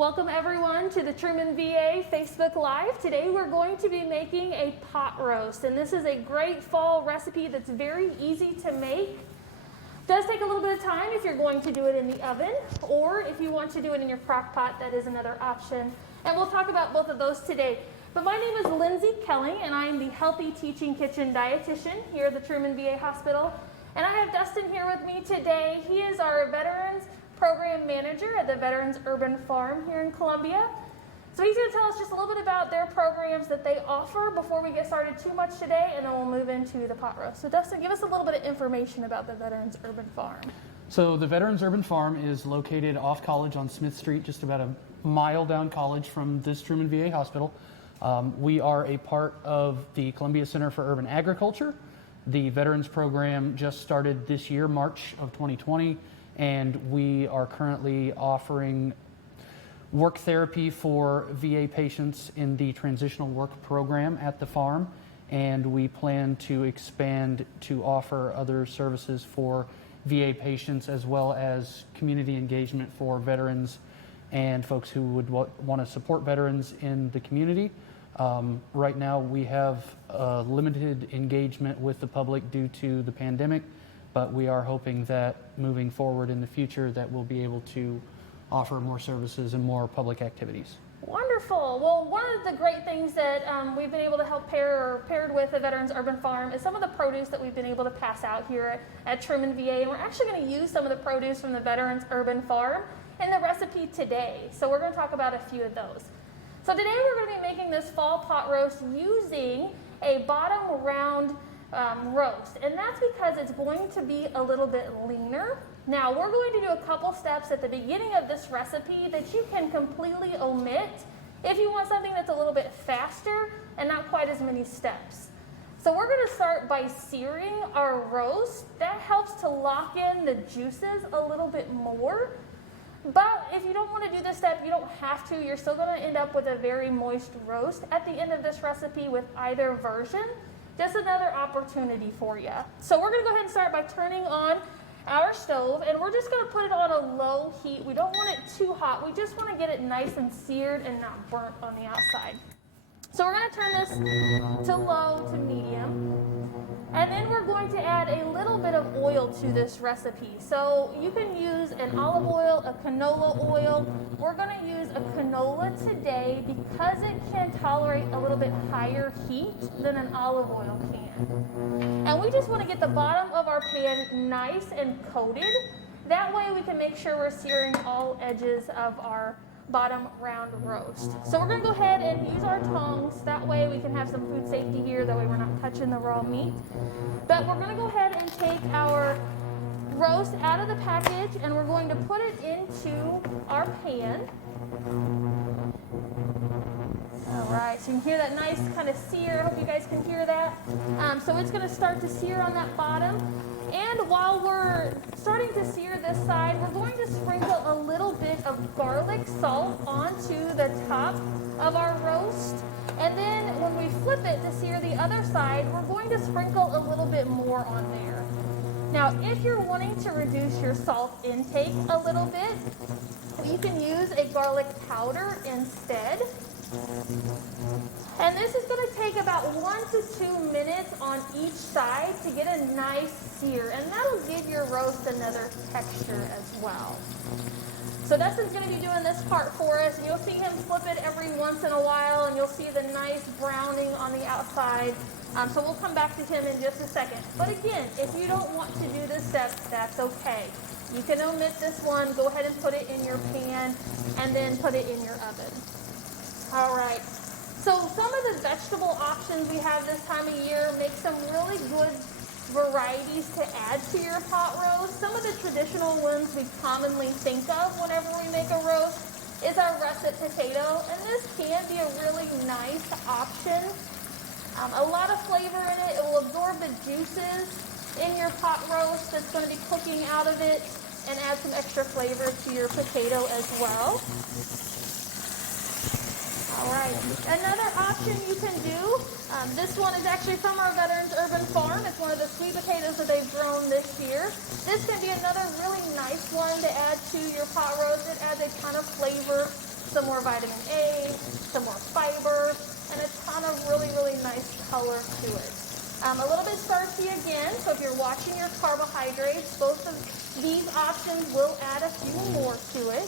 Welcome everyone to the Truman VA Facebook Live. Today we're going to be making a pot roast, and this is a great fall recipe that's very easy to make. It does take a little bit of time if you're going to do it in the oven, or if you want to do it in your crock pot, that is another option. And we'll talk about both of those today. But my name is Lindsay Kelly, and I am the Healthy Teaching Kitchen dietitian here at the Truman VA Hospital. And I have Dustin here with me today. He is our Veterans Program Manager at the Veterans Urban Farm here in Columbia. So he's going to tell us just a little bit about their programs that they offer before we get started too much today, and then we'll move into the pot roast. So Dustin, give us a little bit of information about the Veterans Urban Farm. So the Veterans Urban Farm is located off College on Smith Street, just about a mile down College from this Truman VA Hospital. We are a part of the Columbia Center for Urban Agriculture. The Veterans Program just started this year, March of 2020. And we are currently offering work therapy for VA patients in the transitional work program at the farm. And we plan to expand to offer other services for VA patients, as well as community engagement for veterans and folks who would want to support veterans in the community. Right now we have limited engagement with the public due to the pandemic, but we are hoping that moving forward in the future that we'll be able to offer more services and more public activities. Wonderful. Well, one of the great things that we've been able to help paired with the Veterans Urban Farm is some of the produce that we've been able to pass out here at Truman VA. And we're actually going to use some of the produce from the Veterans Urban Farm in the recipe today. So we're going to talk about a few of those. So today we're going to be making this fall pot roast using a bottom round roast, and that's because it's going to be a little bit leaner. Now we're going to do a couple steps at the beginning of this recipe that you can completely omit if you want something that's a little bit faster and not quite as many steps. So we're going to start by searing our roast. That helps to lock in the juices a little bit more. But if you don't want to do this step, you don't have to. You're still going to end up with a very moist roast at the end of this recipe with either version. Just another opportunity for you. So we're going to go ahead and start by turning on our stove, and we're just going to put it on a low heat. We don't want it too hot. We just want to get it nice and seared and not burnt on the outside. So we're going to turn this to low to medium. And then we're going to add a little bit of oil to this recipe. So you can use an olive oil, a canola oil. We're going to use a canola today because it can tolerate a little bit higher heat than an olive oil can. And we just want to get the bottom of our pan nice and coated. That way we can make sure we're searing all edges of our bottom round roast. So we're going to go ahead and use our tongs. That way we can have some food safety here. That way we're not touching the raw meat. But we're going to go ahead and take our roast out of the package, and we're going to put it into our pan. All right, so you can hear that nice kind of sear. I hope you guys can hear that. So it's going to start to sear on that bottom. And while we're starting to sear this side, we're going to sprinkle a little bit of garlic salt onto the top of our roast. And then when we flip it to sear the other side, we're going to sprinkle a little bit more on there. Now, if you're wanting to reduce your salt intake a little bit, you can use a garlic powder instead. And this is going to take about 1 to 2 minutes on each side to get a nice sear, and that'll give your roast another texture as well. So Dustin's going to be doing this part for us. You'll see him flip it every once in a while, and you'll see the nice browning on the outside. So we'll come back to him in just a second. But again, if you don't want to do this step, that's okay. You can omit this one, go ahead and put it in your pan, and then put it in your oven. All right, so some of the vegetable options we have this time of year make some really good varieties to add to your pot roast. Some of the traditional ones we commonly think of whenever we make a roast is our russet potato, and this can be a really nice option. A lot of flavor in it. It will absorb the juices in your pot roast that's going to be cooking out of it and add some extra flavor to your potato as well. All right, another option you can do, this one is actually from our Veterans Urban Farm. It's one of the sweet potatoes that they've grown this year. This can be another really nice one to add to your pot roast. It adds a ton of flavor some more vitamin A, some more fiber, and a ton of really, really nice color to it. A little bit starchy again, so if you're watching your carbohydrates, both of these options will add a few more to it,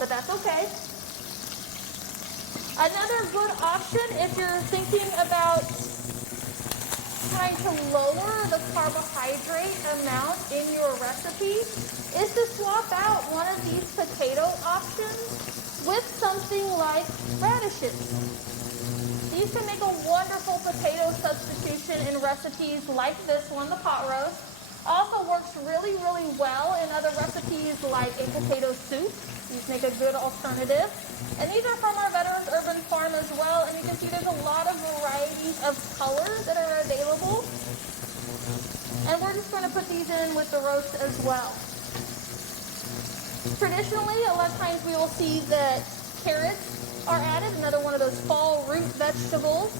but that's okay. Another good option if you're thinking about trying to lower the carbohydrate amount in your recipe is to swap out one of these potato options with something like radishes. These can make a wonderful potato substitution in recipes like this one, the pot roast. Also works really, really well in other recipes like a potato soup. These make a good alternative. And these are from our Veterans Urban Farm as well. And you can see there's a lot of varieties of colors that are available. And we're just going to put these in with the roast as well. Traditionally, a lot of times we will see that carrots are added, another one of those fall root vegetables.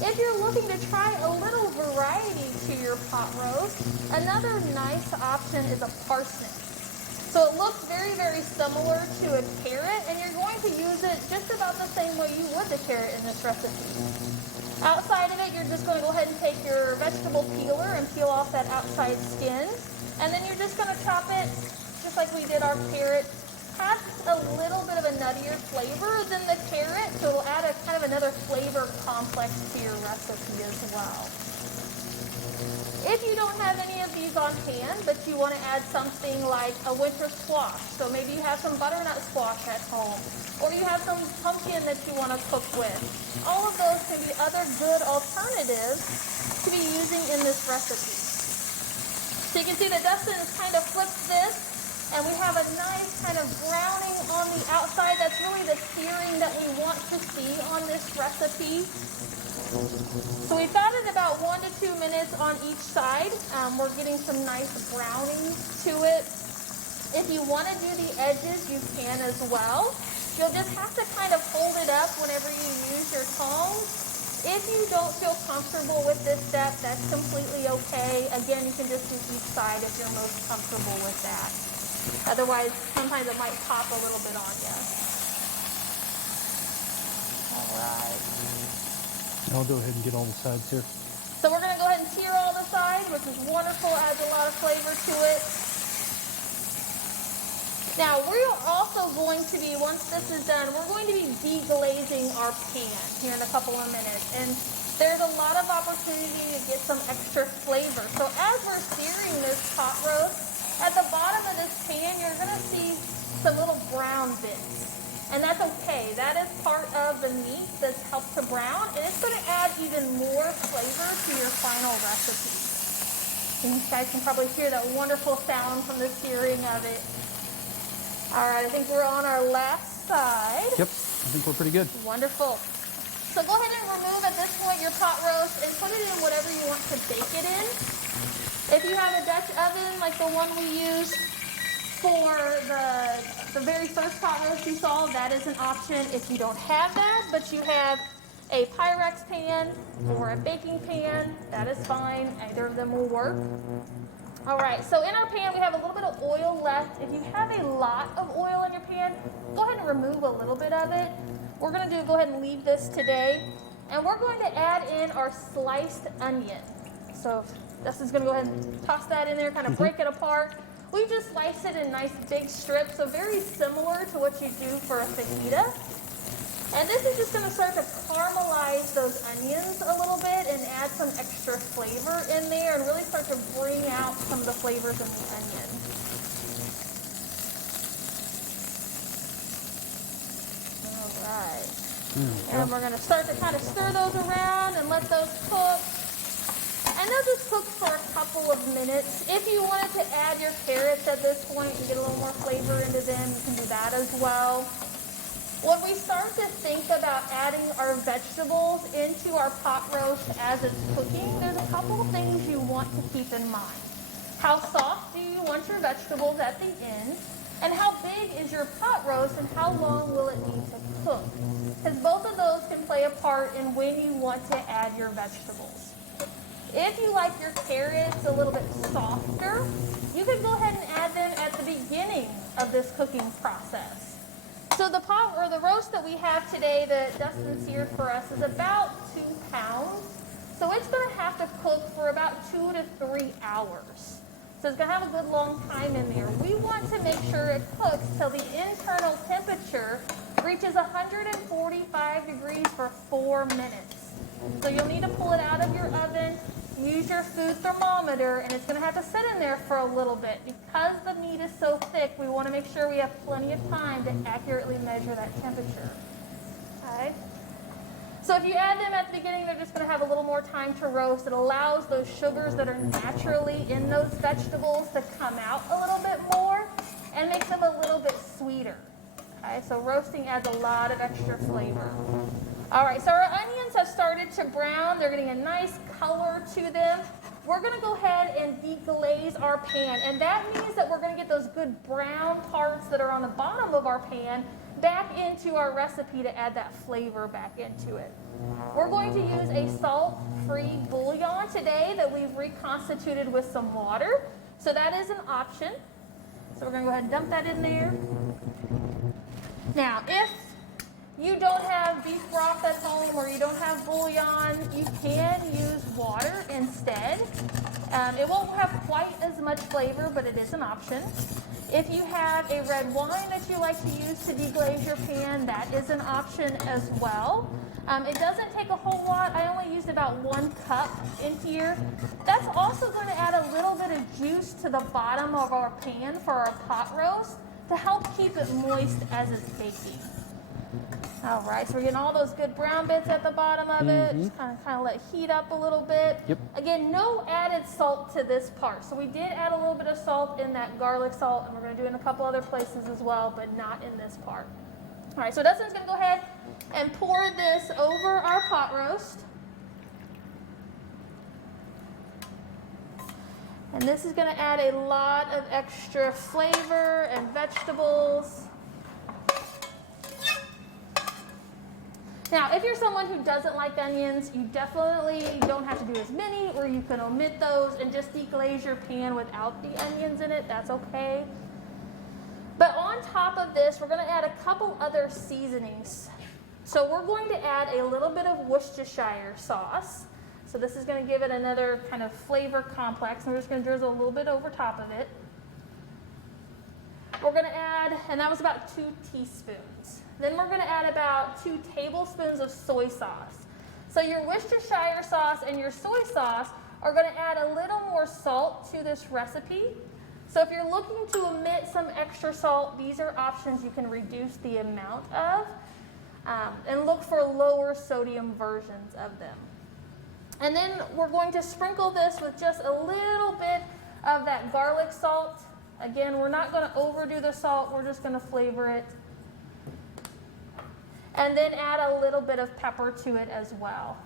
If you're looking to try a little variety to your pot roast, another nice option is a parsnip. So it looks very, very similar to a carrot, and you're going to use it just about the same way you would the carrot in this recipe. Outside of it, you're just going to go ahead and take your vegetable peeler and peel off that outside skin, and then you're just going to chop it just like we did our carrot. Has a little bit of a nuttier flavor than the carrot, so it'll add a kind of another flavor complex to your recipe as well. If you don't have any of these on hand, but you want to add something like a winter squash, so maybe you have some butternut squash at home, or you have some pumpkin that you want to cook with, all of those can be other good alternatives to be using in this recipe. So you can see that Dustin has kind of flipped this, and we have a nice kind of browning on the outside. That's really the searing that we want to see on this recipe. So we've got it about 1 to 2 minutes on each side. We're getting some nice browning to it. If you want to do the edges, you can as well. You'll just have to kind of hold it up whenever you use your tongs. If you don't feel comfortable with this step, that's completely okay. Again, you can just do each side if you're most comfortable with that. Otherwise, sometimes it might pop a little bit on you. All right. I'll go ahead and get all the sides here. So we're going to go ahead and sear all the sides, which is wonderful, adds a lot of flavor to it. Now, we're also going to be, once this is done, we're going to be deglazing our pan here in a couple of minutes. And there's a lot of opportunity to get some extra flavor. So as we're searing this pot roast, at the bottom of this pan, you're going to see some little brown bits. And that's okay. That is part of the meat that's helped to brown, and it's going to add even more flavor to your final recipe. And you guys can probably hear that wonderful sound from the searing of it. All right, I think we're on our last side. Yep, I think we're pretty good. Wonderful. So go ahead and remove at this point your pot roast and put it in whatever you want to bake it in. If you have a Dutch oven like the one we used for the very first pot roast you saw, that is an option. If you don't have that, but you have a Pyrex pan or a baking pan, that is fine. Either of them will work. All right, so in our pan, we have a little bit of oil left. If you have a lot of oil in your pan, go ahead and remove a little bit of it. We're going to go ahead and leave this today. And we're going to add in our sliced onion. So Dustin's going to go ahead and toss that in there, kind of break it apart. We just slice it in nice big strips, so very similar to what you do for a fajita. And this is just going to start to caramelize those onions a little bit and add some extra flavor in there and really start to bring out some of the flavors in the onion. All right. And we're going to start to kind of stir those around and let those cook. And they'll just cook for a couple of minutes. If you wanted to add your carrots at this point and get a little more flavor into them, you can do that as well. When we start to think about adding our vegetables into our pot roast as it's cooking, there's a couple of things you want to keep in mind. How soft do you want your vegetables at the end? And how big is your pot roast and how long will it need to cook? Because both of those can play a part in when you want to add your vegetables. If you like your carrots a little bit softer, you can go ahead and add them at the beginning of this cooking process. So the pot or the roast that we have today that Dustin seared for us is about 2 pounds. So it's going to have to cook for about 2 to 3 hours. So it's going to have a good long time in there. We want to make sure it cooks till the internal temperature reaches 145 degrees for 4 minutes. So you'll need to pull it out of your oven, use your food thermometer, and it's going to have to sit in there for a little bit. Because the meat is so thick, we want to make sure we have plenty of time to accurately measure that temperature. Okay? So if you add them at the beginning, they're just going to have a little more time to roast. It allows those sugars that are naturally in those vegetables to come out a little bit more and makes them a little bit sweeter. Okay, so roasting adds a lot of extra flavor. All right, so our onions have started to brown. They're getting a nice color to them. We're going to go ahead and deglaze our pan, and that means that we're going to get those good brown parts that are on the bottom of our pan back into our recipe to add that flavor back into it. We're going to use a salt-free bouillon today that we've reconstituted with some water. So that is an option. So we're going to go ahead and dump that in there. Now, if you don't have beef broth at home or you don't have bouillon, you can use water instead. It won't have quite as much flavor, but it is an option. If you have a red wine that you like to use to deglaze your pan, that is an option as well. It doesn't take a whole lot. I only used about 1 cup in here. That's also going to add a little bit of juice to the bottom of our pan for our pot roast to help keep it moist as it's baking. All right, so we're getting all those good brown bits at the bottom of it. Just kind of let it heat up a little bit. Yep. Again, no added salt to this part. So we did add a little bit of salt in that garlic salt, and we're going to do it in a couple other places as well, but not in this part. All right, so Dustin's going to go ahead and pour this over our pot roast. And this is going to add a lot of extra flavor and vegetables. Now, if you're someone who doesn't like onions, you definitely don't have to do as many, or you can omit those and just deglaze your pan without the onions in it. That's okay. But on top of this, we're going to add a couple other seasonings. So we're going to add a little bit of Worcestershire sauce. So this is going to give it another kind of flavor complex. And we're just going to drizzle a little bit over top of it. We're going to add, and that was about 2 teaspoons. Then we're going to add about 2 tablespoons of soy sauce. So your Worcestershire sauce and your soy sauce are going to add a little more salt to this recipe. So if you're looking to omit some extra salt, these are options you can reduce the amount of, and look for lower sodium versions of them. And then we're going to sprinkle this with just a little bit of that garlic salt. Again, we're not going to overdo the salt, we're just going to flavor it. And then add a little bit of pepper to it as well.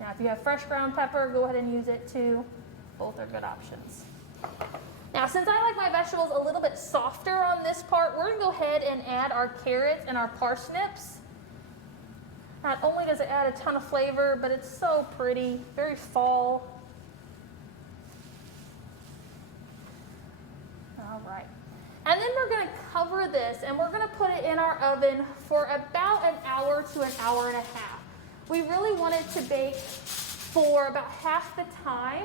Now, if you have fresh ground pepper, go ahead and use it too. Both are good options. Now, since I like my vegetables a little bit softer on this part, we're going to go ahead and add our carrots and our parsnips. Not only does it add a ton of flavor, but it's so pretty, very fall. All right. And then we're going to cover this, and we're going to put it in our oven for about an hour to an hour and a half. We really want it to bake for about half the time.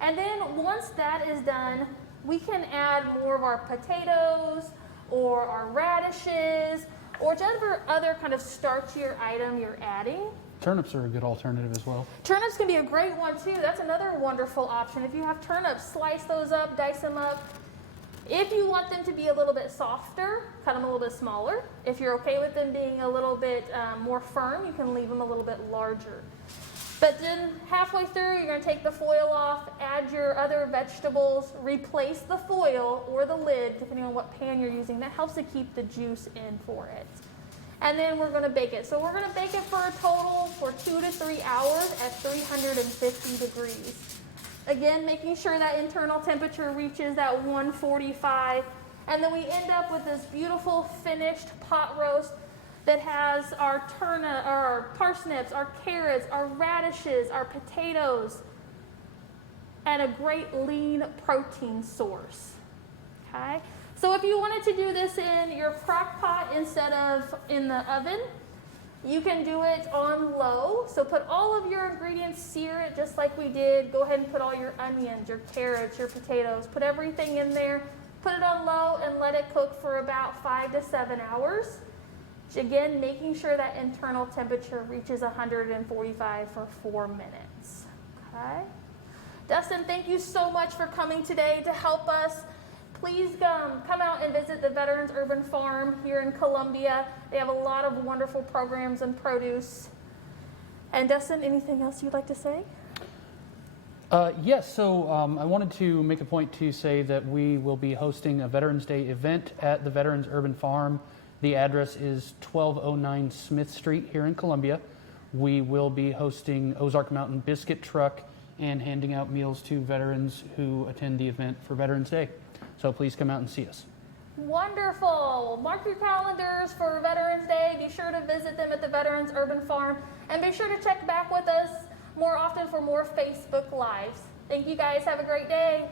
And then once that is done, we can add more of our potatoes or our radishes or whatever other kind of starchier item you're adding. Turnips are a good alternative as well. Turnips can be a great one too. That's another wonderful option. If you have turnips, slice those up, dice them up. If you want them to be a little bit softer, cut them a little bit smaller. If you're okay with them being a little bit more firm, you can leave them a little bit larger. But then halfway through, you're going to take the foil off, add your other vegetables, replace the foil or the lid, depending on what pan you're using. That helps to keep the juice in for it. And then we're going to bake it. So we're going to bake it for a total for 2 to 3 hours at 350 degrees. Again, making sure that internal temperature reaches that 145. And then we end up with this beautiful finished pot roast that has our parsnips, our carrots, our radishes, our potatoes, and a great lean protein source. Okay? So if you wanted to do this in your crock pot instead of in the oven, you can do it on low. So put all of your ingredients, sear it just like we did. Go ahead and put all your onions, your carrots, your potatoes, put everything in there. Put it on low and let it cook for about 5 to 7 hours. Again, making sure that internal temperature reaches 145 for 4 minutes. Okay. Dustin, thank you so much for coming today to help us. Please come out and visit the Veterans Urban Farm here in Columbia. They have a lot of wonderful programs and produce. And Dustin, anything else you'd like to say? Yes, so I wanted to make a point to say that we will be hosting a Veterans Day event at the Veterans Urban Farm. The address is 1209 Smith Street here in Columbia. We will be hosting Ozark Mountain Biscuit Truck and handing out meals to veterans who attend the event for Veterans Day. So please come out and see us. Wonderful. Mark your calendars for Veterans Day. Be sure to visit them at the Veterans Urban Farm. And be sure to check back with us more often for more Facebook Lives. Thank you guys. Have a great day.